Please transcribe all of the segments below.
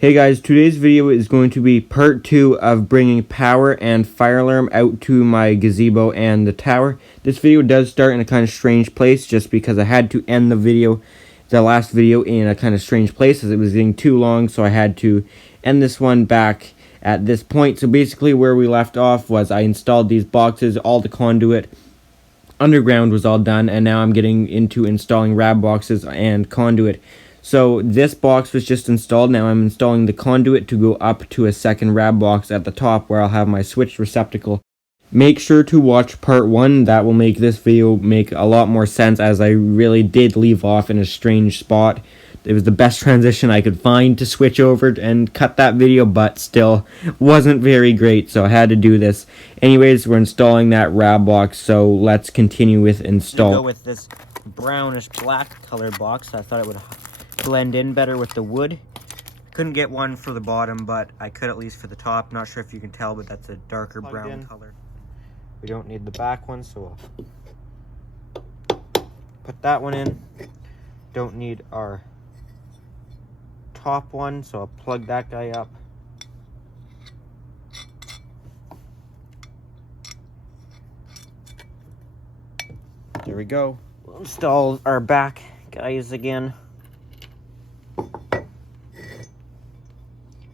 Hey guys, today's video is going to be part 2 of bringing power and fire alarm out to my gazebo and the tower. This video does start in a kind of strange place just because I had to end the last video in a kind of strange place as it was getting too long, so I had to end this one back at this point. So basically where we left off was I installed these boxes, all the conduit, underground was all done, and now I'm getting into installing rab boxes and conduit. So this box was just installed. Now I'm installing the conduit to go up to a second rab box at the top where I'll have my switch receptacle. Make sure to watch part 1. That will make this video make a lot more sense, as I really did leave off in a strange spot. It was the best transition I could find to switch over and cut that video, but still wasn't very great, so I had to do this. Anyways, we're installing that rab box, so let's continue with install. Go with this brownish black color box. I thought it would blend in better with the wood. Couldn't get one for the bottom, but I could at least for the top. Not sure if you can tell, but that's a darker brown color. We don't need the back one, so we'll put that one in. Don't need our top one, so I'll plug that guy up. There we go. We'll install our back guys again.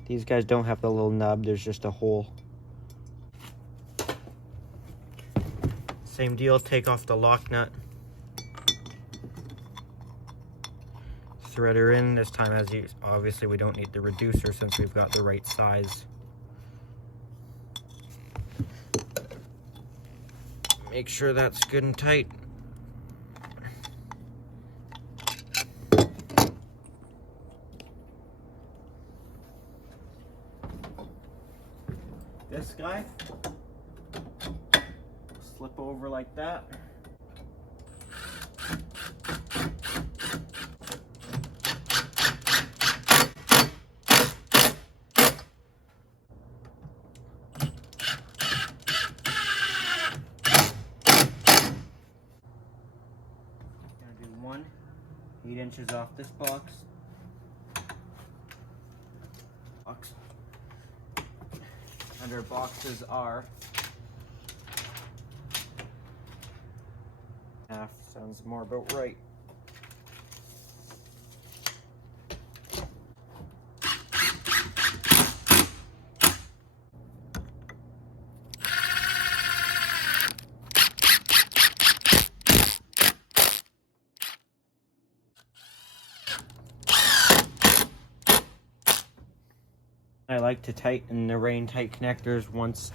These guys don't have the little nub, there's just a hole. Same deal, take off the lock nut. Thread her in. This time, obviously we don't need the reducer since we've got the right size. Make sure that's good and tight. This guy, slip over like that. Gonna do 8 inches off this box. And our boxes are half, sounds more about right. I like to tighten the rain tight connectors once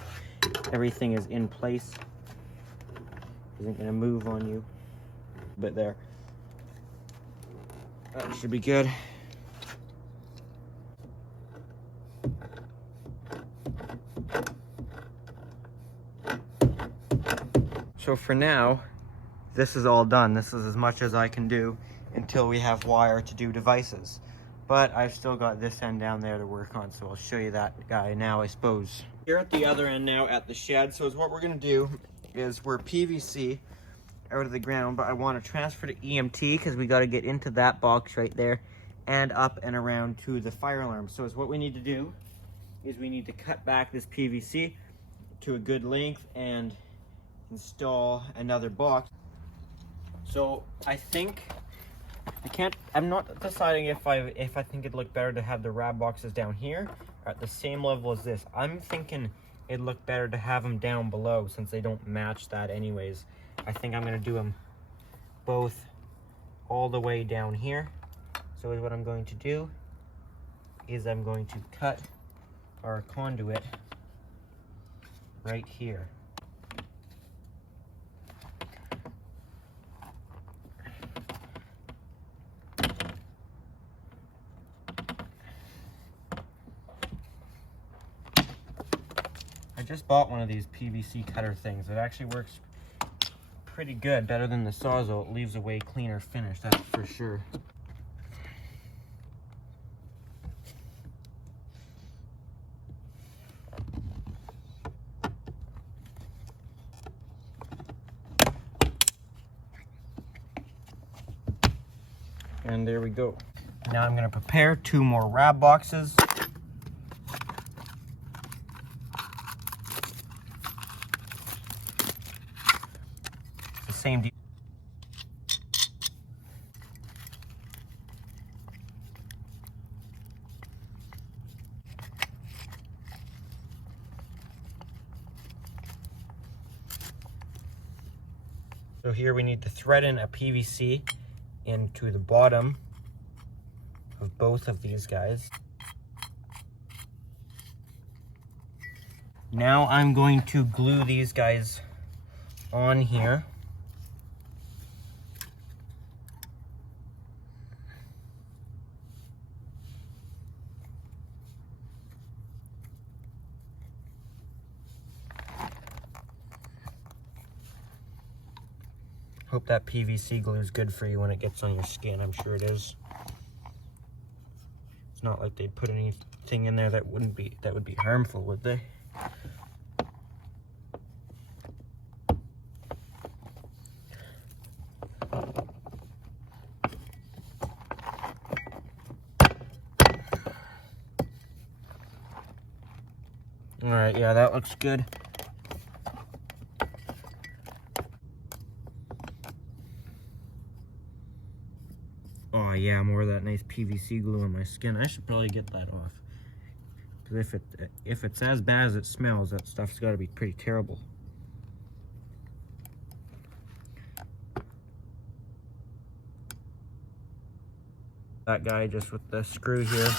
everything is in place. Isn't gonna move on you. But there. That should be good. So for now, this is all done. This is as much as I can do until we have wire to do devices. But I've still got this end down there to work on, so I'll show you that guy now, I suppose. Here at the other end now at the shed, so what we're gonna do is we're PVC out of the ground, but I want to transfer to EMT because we got to get into that box right there and up and around to the fire alarm. So what we need to do is we need to cut back this PVC to a good length and install another box. So I think I'm not deciding if I think it'd look better to have the rab boxes down here or at the same level as this. I'm thinking it'd look better to have them down below since they don't match that anyways. I think I'm gonna do them both all the way down here. So what I'm going to do is I'm going to cut our conduit right here. I just bought one of these PVC cutter things. It actually works pretty good, better than the Sawzall. It leaves a way cleaner finish, that's for sure. And there we go. Now I'm going to prepare 2 more rab boxes. same deal. So here we need to thread in a PVC into the bottom of both of these guys. Now I'm going to glue these guys on here. Hope that PVC glue is good for you when it gets on your skin. I'm sure it is. It's not like they'd put anything in there that would be harmful, would they? All right, yeah, that looks good. Oh yeah, more of that nice PVC glue on my skin. I should probably get that off. Because if it's as bad as it smells, that stuff's got to be pretty terrible. That guy just with the screw here.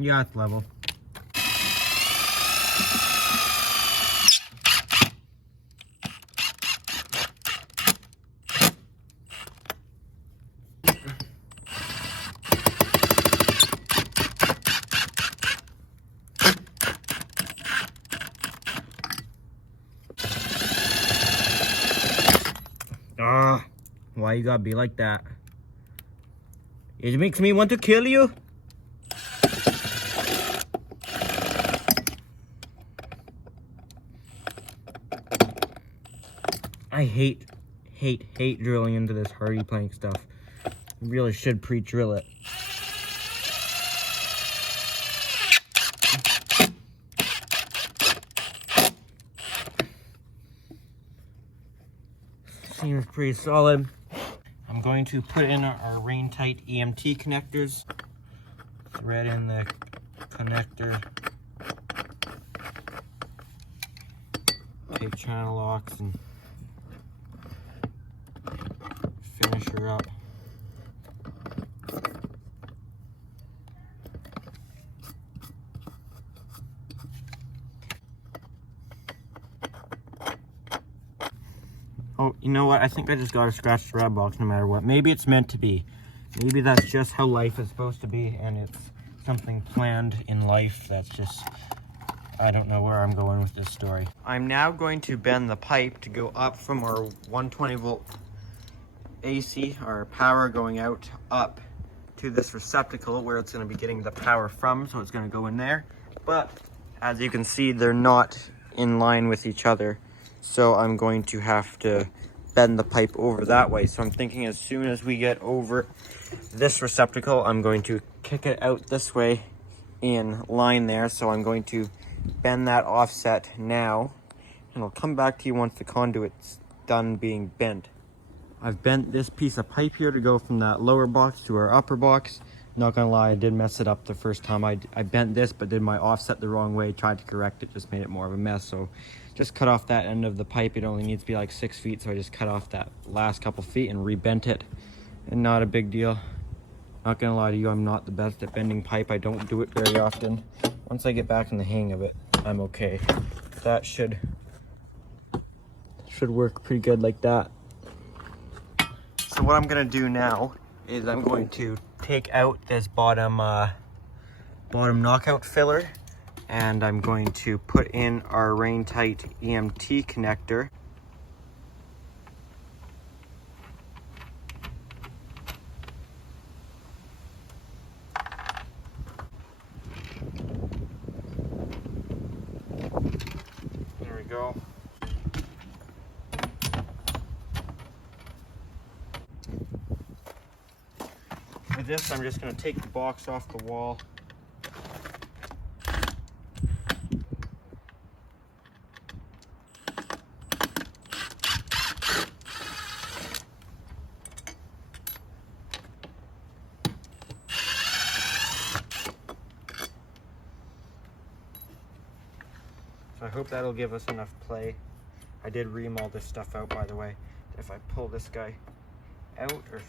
Yeah, it's level. Ah, why you gotta be like that? It makes me want to kill you. I hate drilling into this hardy plank stuff. You really should pre-drill it. Seems pretty solid. I'm going to put in our rain tight EMT connectors. Thread in the connector. Take channel locks and finish her up. Oh, you know what? I think I just gotta scratch the red box no matter what. Maybe it's meant to be. Maybe that's just how life is supposed to be, and it's something planned in life that's just... I don't know where I'm going with this story. I'm now going to bend the pipe to go up from our 120 volt AC, our power going out, up to this receptacle where it's going to be getting the power from, so it's going to go in there. But as you can see, they're not in line with each other, so I'm going to have to bend the pipe over that way. So I'm thinking as soon as we get over this receptacle, I'm going to kick it out this way in line there. So I'm going to bend that offset now, and I'll come back to you once the conduit's done being bent. I've bent this piece of pipe here to go from that lower box to our upper box. Not gonna lie, I did mess it up the first time. I bent this but did my offset the wrong way, tried to correct it, just made it more of a mess. So just cut off that end of the pipe. It only needs to be like 6 feet, so I just cut off that last couple feet and rebent it, and not a big deal. Not gonna lie to you, I'm not the best at bending pipe. I don't do it very often. Once I get back in the hang of it, I'm okay. That should work pretty good like that. So what I'm gonna do now is I'm going to take out this bottom knockout filler, and I'm going to put in our rain tight EMT connector. this, I'm just going to take the box off the wall. So I hope that'll give us enough play. I did ream all this stuff out, by the way. If I pull this guy out or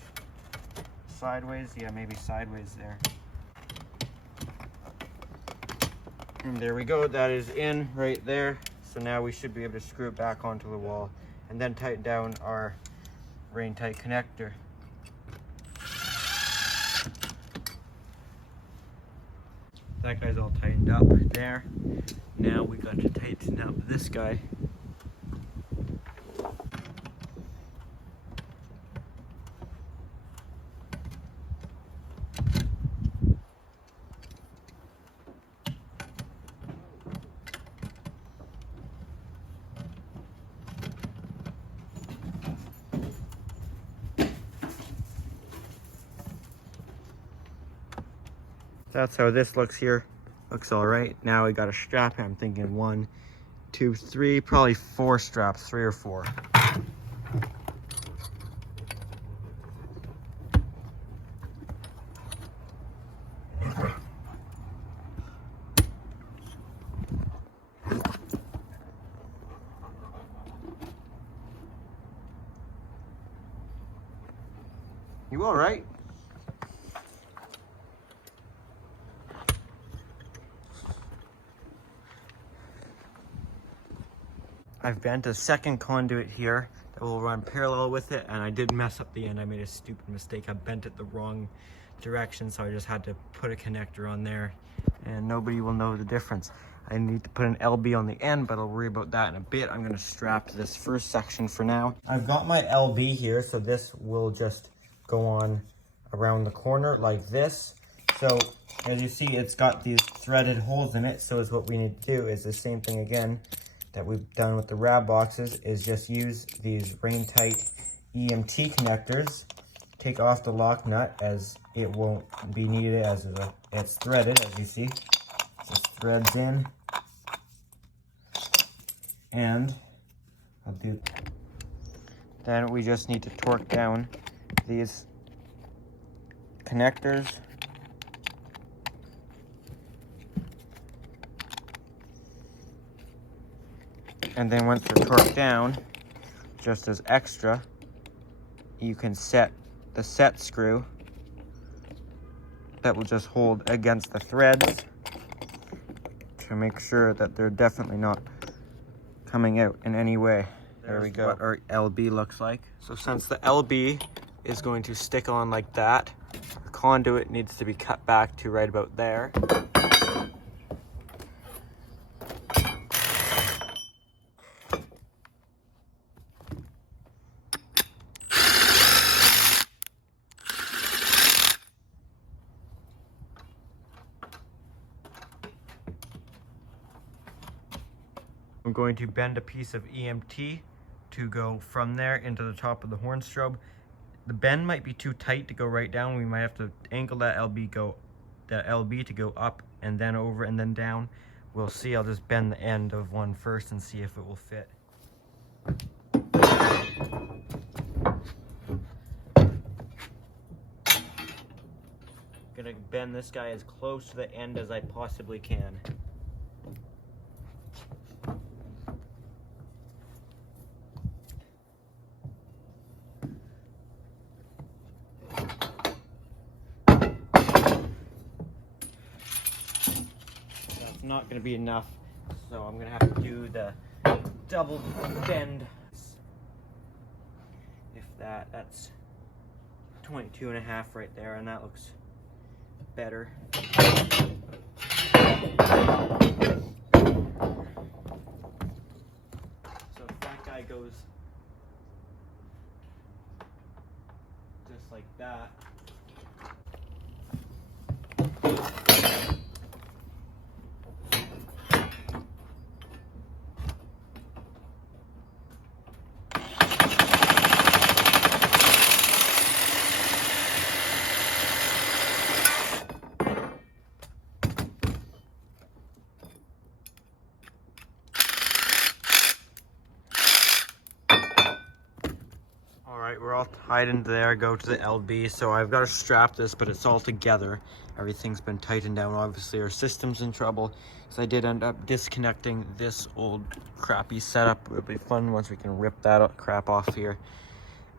sideways, yeah, maybe sideways there. And there we go, that is in right there. So now we should be able to screw it back onto the wall and then tighten down our rain tight connector. That guy's all tightened up there. Now we got to tighten up this guy. That's how this looks here. Looks all right. Now we got a strap. I'm thinking 1, 2, 3, probably 4 straps, 3 or 4. You all right? I've bent a second conduit here that will run parallel with it, and I did mess up the end. I made a stupid mistake. I bent it the wrong direction, so I just had to put a connector on there, and nobody will know the difference. I need to put an LB on the end, but I'll worry about that in a bit. I'm gonna strap this first section for now. I've got my LB here, so this will just go on around the corner like this. So as you see, it's got these threaded holes in it, so is what we need to do is the same thing again that we've done with the rab boxes, is just use these rain tight EMT connectors, take off the lock nut as it won't be needed as it's threaded, as you see. Just threads in, and I'll do. Then we just need to torque down these connectors. And then once they're torqued down, just as extra, you can set the set screw that will just hold against the threads to make sure that they're definitely not coming out in any way. There we go. What our LB looks like. So since the LB is going to stick on like that, the conduit needs to be cut back to right about there. I'm going to bend a piece of EMT to go from there into the top of the horn strobe. The bend might be too tight to go right down. We might have to angle that LB to go up and then over and then down. We'll see. I'll just bend the end of one first and see if it will fit. Gonna bend this guy as close to the end as I possibly can. Not going to be enough, so I'm going to have to do the double bend. If that's 22.5 right there, and that looks better. So if that guy goes just like that, Alright, we're all tied into there. Go to the LB. So I've got to strap this, but it's all together. Everything's been tightened down. Obviously, our system's in trouble. So I did end up disconnecting this old crappy setup. It'll be fun once we can rip that crap off here.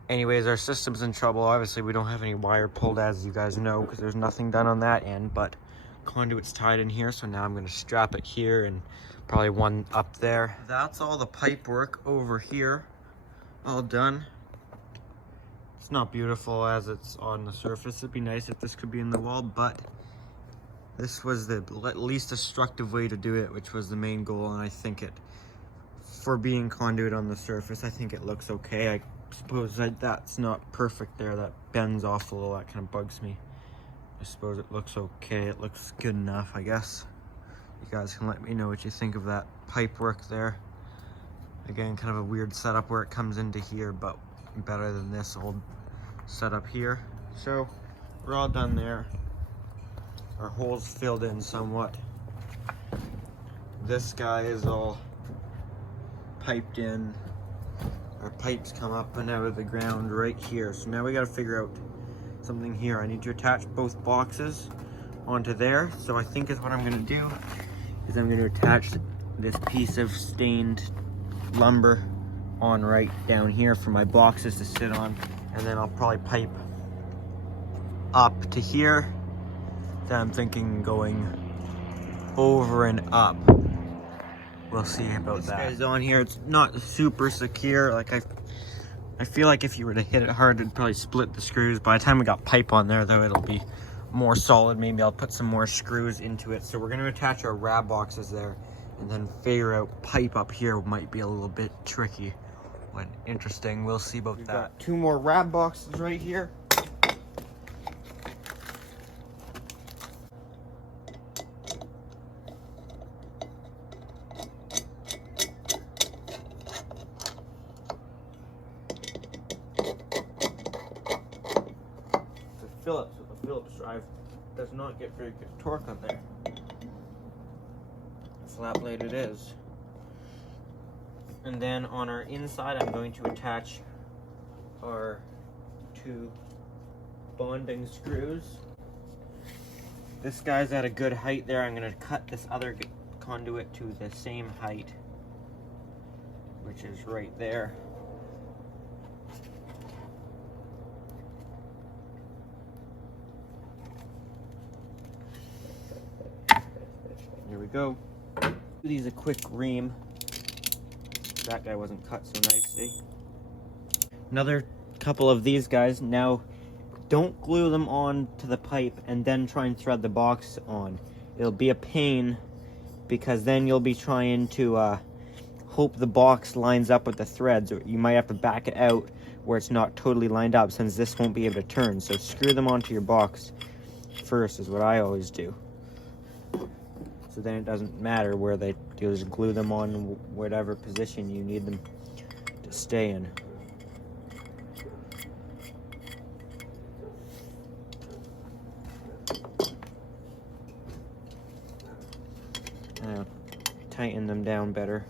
Anyways, our system's in trouble. Obviously, we don't have any wire pulled, as you guys know, because there's nothing done on that end. But conduit's tied in here, so now I'm going to strap it here and probably one up there. That's all the pipe work over here. All done. It's not beautiful as it's on the surface. It'd be nice if this could be in the wall, but this was the least destructive way to do it, which was the main goal. And I think it, for being conduit on the surface, I think it looks okay. I suppose that's not perfect there. That bends off a little. That kind of bugs me. I suppose it looks okay. It looks good enough, I guess. You guys can let me know what you think of that pipe work there. Again, kind of a weird setup where it comes into here, but better than this old setup here. So we're all done there. Our holes filled in somewhat. This guy is all piped in. Our pipes come up and out of the ground right here. So now we got to figure out something here. I need to attach both boxes onto there. So I think is what I'm going to do is I'm going to attach this piece of stained lumber on right down here for my boxes to sit on, and then I'll probably pipe up to here. Then I'm thinking going over and up. We'll see about that. This guy's on here. It's not super secure. Like I feel like if you were to hit it hard, it'd probably split the screws. By the time we got pipe on there, though, it'll be more solid. Maybe I'll put some more screws into it. So we're going to attach our rab boxes there, and then figure out pipe up here might be a little bit tricky. But interesting, we'll see about that. Got 2 more rab boxes right here. The Phillips with the Phillips drive does not get very good torque on there. Flat blade it is. And then on our inside, I'm going to attach our 2 bonding screws. This guy's at a good height there. I'm going to cut this other conduit to the same height, which is right there. Here we go. These a quick ream. That guy wasn't cut so nicely. Another couple of these guys. Now, don't glue them on to the pipe and then try and thread the box on. It'll be a pain because then you'll be trying to hope the box lines up with the threads, or you might have to back it out where it's not totally lined up, since this won't be able to turn. So screw them onto your box first is what I always do. So then it doesn't matter where they do, just glue them on whatever position you need them to stay in. Now, tighten them down better.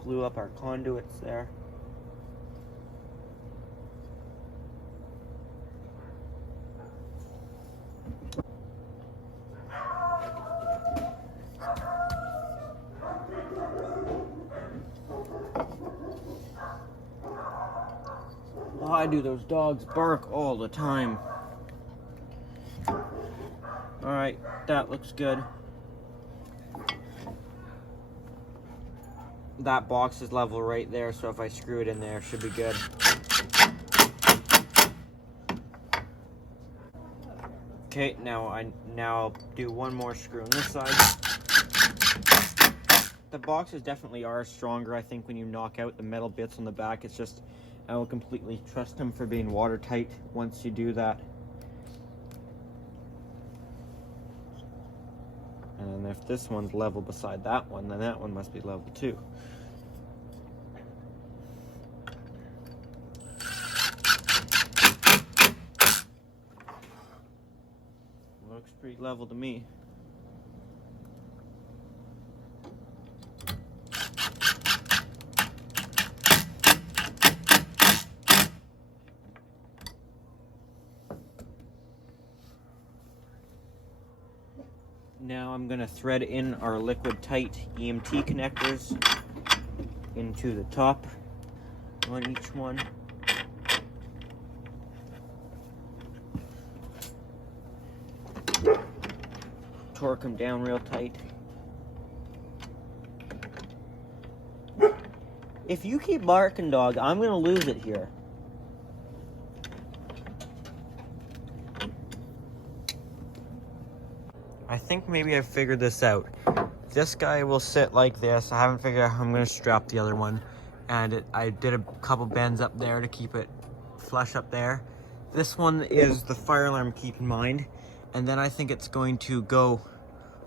Glue up our conduits there. Why do those dogs bark all the time? Alright, that looks good. That box is level right there, so if I screw it in there, it should be good. Okay, now I'll do one more screw on this side. The boxes definitely are stronger, I think, when you knock out the metal bits on the back. It's just, I will completely trust them for being watertight once you do that. And if this one's level beside that one, then that one must be level too. Looks pretty level to me. Now I'm gonna thread in our liquid tight EMT connectors into the top on each one. Torque them down real tight. If you keep barking, dog, I'm gonna lose it here. I think maybe I figured this out. This guy will sit like this. I haven't figured out how I'm gonna strap the other one. And I did a couple bends up there to keep it flush up there. This one is the fire alarm, keep in mind. And then I think it's going to go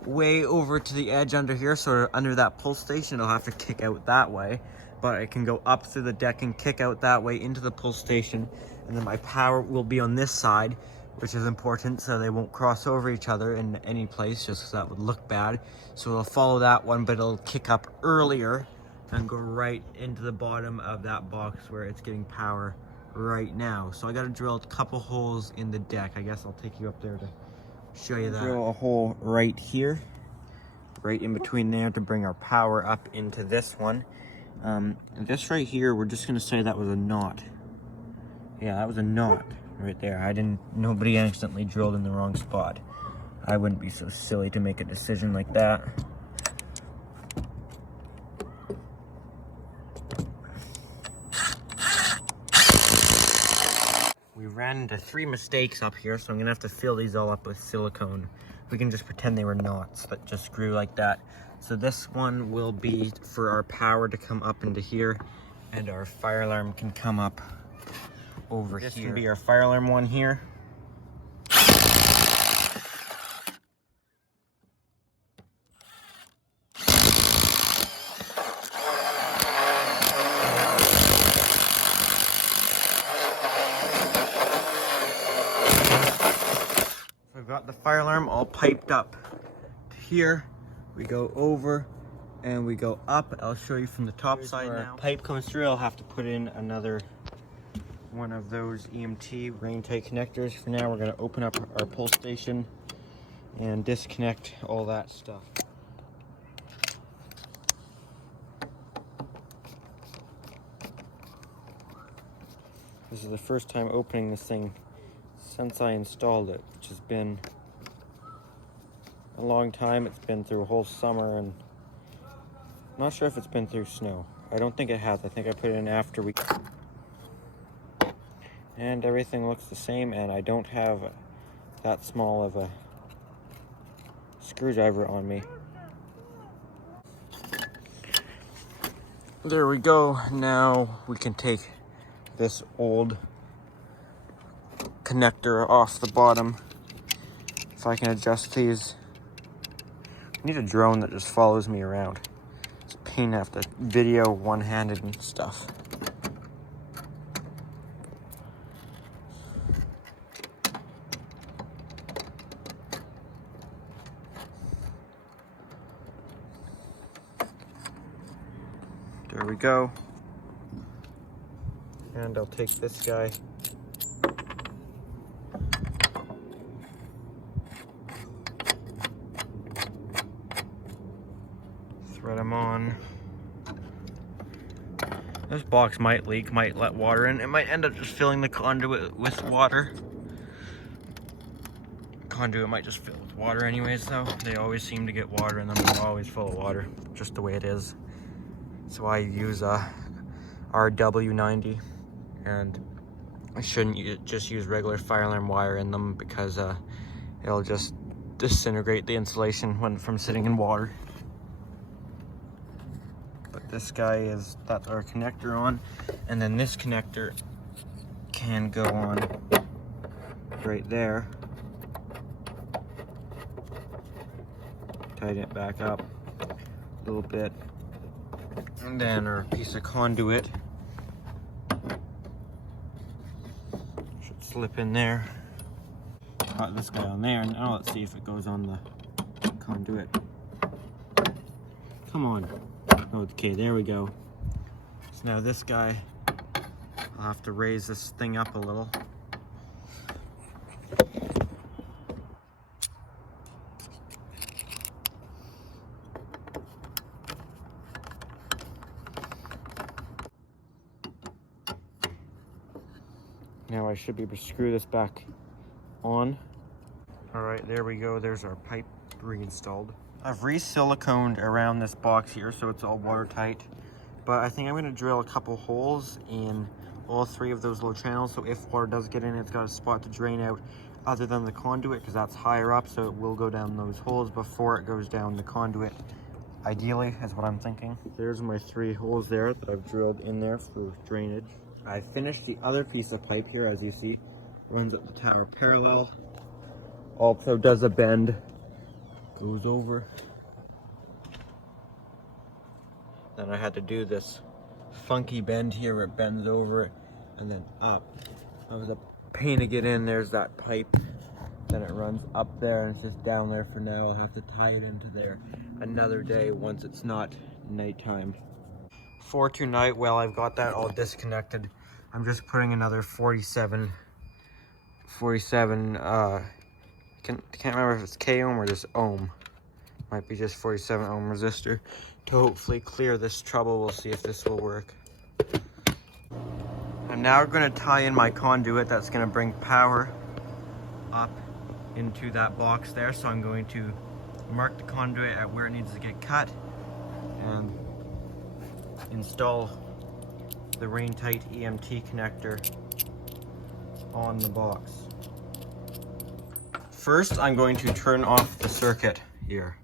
way over to the edge under here, so under that pull station, it'll have to kick out that way. But it can go up through the deck and kick out that way into the pull station. And then my power will be on this side, which is important so they won't cross over each other in any place, just because that would look bad. So it'll follow that one, but it'll kick up earlier and go right into the bottom of that box where it's getting power right now. So I got to drill a couple holes in the deck. I guess I'll take you up there to show you that. Drill a hole right here, right in between there, to bring our power up into this one. This right here, we're just gonna say that was a knot. Yeah, that was a knot right there. Nobody accidentally drilled in the wrong spot. I wouldn't be so silly to make a decision like that. We ran into 3 mistakes up here, so I'm gonna have to fill these all up with silicone. We can just pretend they were knots that just grew like that. So this one will be for our power to come up into here, and our fire alarm can come up over here. This can be our fire alarm one here. So we've got the fire alarm all piped up to here. We go over and we go up. I'll show you from the top side now. Pipe comes through. I'll have to put in another one of those EMT rain tight connectors. For now, we're going to open up our pull station and disconnect all that stuff. This is the first time opening this thing since I installed it, which has been a long time. It's been through a whole summer, and I'm not sure if it's been through snow. I don't think it has. I think I put it in after we... And everything looks the same, and I don't have that small of a screwdriver on me. There we go. Now we can take this old connector off the bottom. If I can adjust these. I need a drone that just follows me around. It's a pain to have to video one-handed and stuff. There we go. And I'll take this guy. Thread them on. This box might leak, might let water in. It might end up just filling the conduit with water. Conduit might just fill with water anyways though. They always seem to get water in them. They're always full of water, just the way it is. So I use a RW90, and I shouldn't just use regular fire alarm wire in them because it'll just disintegrate the insulation from sitting in water. But this guy that's our connector on, and then this connector can go on right there. Tighten it back up a little bit. And then our piece of conduit should slip in there. Got this guy on there, and now let's see if it goes on the conduit. Come on. Okay, there we go. So now this guy, I'll have to raise this thing up a little. Now I should be able to screw this back on. All right, there we go. There's our pipe reinstalled. I've re-siliconed around this box here so it's all watertight. But I think I'm gonna drill a couple holes in all 3 of those little channels, so if water does get in, it's got a spot to drain out other than the conduit, because that's higher up, so it will go down those holes before it goes down the conduit. Ideally, is what I'm thinking. There's my 3 holes there that I've drilled in there for drainage. I finished the other piece of pipe here, as you see, runs up the tower parallel. Also does a bend, goes over. Then I had to do this funky bend here where it bends over it and then up. That was a pain to get in. There's that pipe. Then it runs up there and it's just down there for now. I'll have to tie it into there another day once it's not nighttime. For tonight, well, I've got that all disconnected. I'm just putting another 47, can't remember if it's K ohm or just ohm. Might be just 47 ohm resistor to hopefully clear this trouble. We'll see if this will work. I'm now going to tie in my conduit that's going to bring power up into that box there. So I'm going to mark the conduit at where it needs to get cut and install the rain-tight EMT connector on the box. First, I'm going to turn off the circuit here.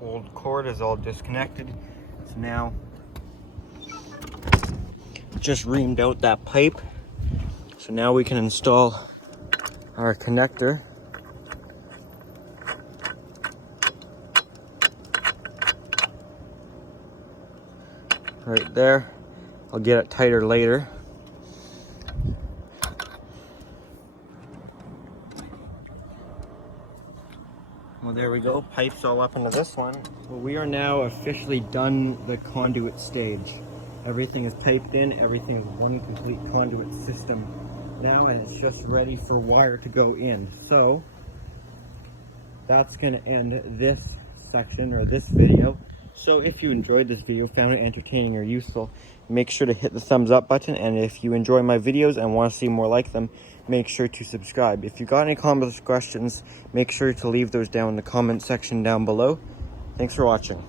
Old cord is all disconnected. So now just reamed out that pipe. So now we can install our connector. Right there. I'll get it tighter later. Well, there we go. Pipes all up into this one. Well, we are now officially done the conduit stage. Everything is piped in. Everything is one complete conduit system now, and it's just ready for wire to go in. So that's going to end this section or this video. So if you enjoyed this video, found it entertaining or useful, make sure to hit the thumbs up button. And if you enjoy my videos and want to see more like them, make sure to subscribe. If you got any comments or questions, make sure to leave those down in the comment section down below. Thanks for watching.